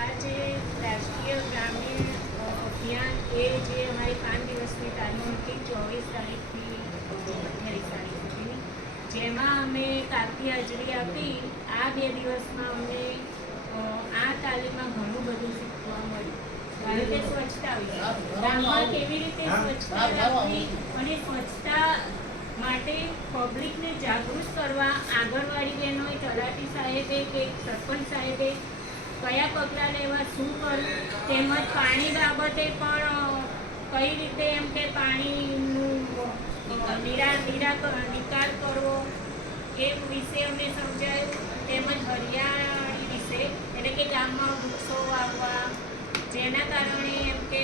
આ જે રાષ્ટ્રીય ગ્રામીણ અભિયાન એ જે અમારી 5 દિવસની તાલીમ હતી 24 તારીખથી 28 તારીખ સુધીની, જેમાં અમે કાપી હાજરી આપી. આ 2 દિવસમાં અમને આ તાલીમમાં ઘણું બધું શીખવા મળ્યું. ધારો કે સ્વચ્છતા વિશે, ગામમાં કેવી રીતે સ્વચ્છતા રાખવી અને સ્વચ્છતા માટે પબ્લિકને જાગૃત કરવા આંગણવાડી બહેનોએ, તલાટી સાહેબે કે સરપંચ સાહેબે કયા પગલાં લેવા, શું કરવું, તેમજ પાણી બાબતે પણ કઈ રીતે એમ કે પાણીનું નિકાલ કરવો એ વિશે અમને સમજાયું. તેમજ હરિયાળી વિશે, એટલે કે ગામમાં વૃક્ષો વાવવા, જેના કારણે એમ કે